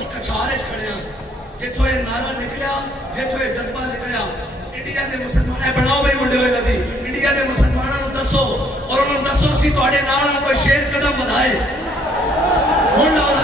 اس کچھارے کھڑے ہیں جتوں یہ نعرہ نکلیا جتوں یہ جذبہ نکلیا انڈیا کے مسلمان بناؤ بھائی منڈے ہوئے ندی انڈیا کے مسلمانوں دسو اور انہوں دسو سی تواڈے نال کوئی شیر قدم بدھائے سن لاؤ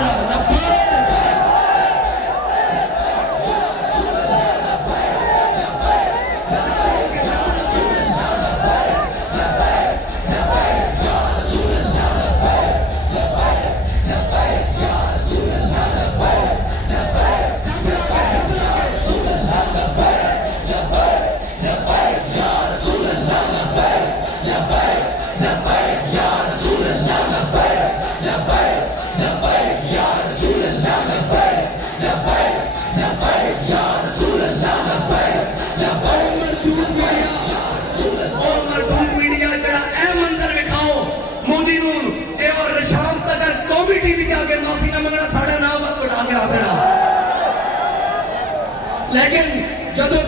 لیکن جدو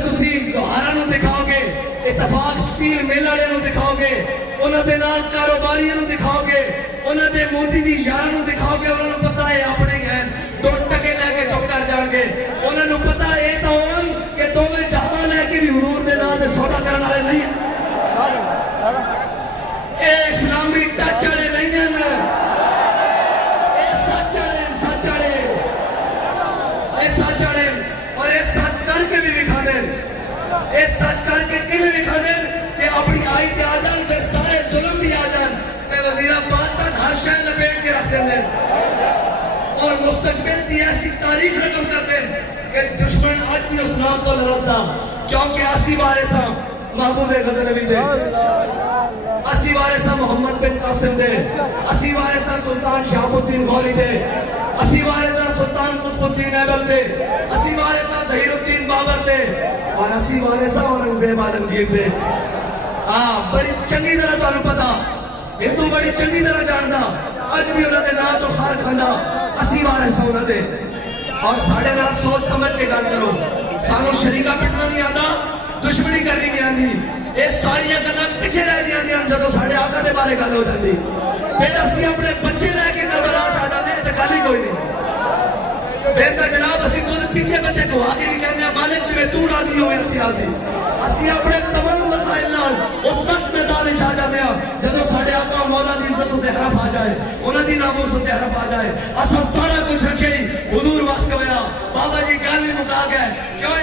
تسی گوہارا نو دکھاؤ گے اتفاق سٹیل میل والے نو دکھاؤ گے انہوں دے نال کاروباریاں نو دکھاؤ گے انہوں دے مودی دی یار نو دکھاؤ گے انہوں نے پتا ہے اپنے ہیں 2 ٹکے لے کے چپ کر جان گے انہوں نے پتا ہے تو ان کہ دونوں جہان ہے کہ بھی حضور دے نال دے سودا کرن والے نہیں ہیں اے اسلامی ٹچ والے نہیں ہیں اے سچ والے اور اے سچ کر کے بھی دکھا دیں اے سچ کر کے بھی دکھا دیں کہ اپنی آئی تے آ جان پھر سارے ظلم بھی آ جان تے وزیر آباد تک ہر شہر لپیٹ کے رکھ دیں اور مستقبل کی ایسی تاریخ رقم کر دیں کہ دشمن آج بھی اس نام کو لرزدہ کیونکہ 80 وارثاں محمود غزنوی دے 80 وارثاں محمد بن قاسم دے 80 وارثاں سلطان شہاب الدین غوری دے 80 وارثاں سلطان قطب الدین ایبک دے 80 وارثاں ظہیر الدین بابر دے اور 80 وارثاں اورنگزیب عالمگیر دے بڑی چنگی طرح تانوں پتا ہندو بڑی چنگی طرح جاندا اج بھی انہاں دے نام تو خار کھاندا 80 وارثاں انہاں دے اور ساڑھے نال سوچ سمجھ کے گل کرو سانو شریکہ پٹنا نہیں آتا دشمنی کرنی نہیں آتی یہ ساری گلاں پیچھے رہ جاندیاں جدوں ساڈے آقا دے بارے گل ہو جاندی پھر اسی اپنے بچے لے کے کربلا چا جاندے تے گل ہی کوئی نہیں پھر تے جناب اسی خود پیچھے بچے گوا کے بھی کہندے مالک جویں تو راضی ہوے اسی راضی اسی اپنے تمام مسائل نال اس وقت میدان وچ آ جاندے ہاں جدوں ساڈے آقا مولا دی عزت تے حرف آ جائے انہاں دی ناموس تے حرف آ جائے اساں سارا کچھ رکھے حضور واسطے ہویا بابا جی گل ہی مکا گئے کیوں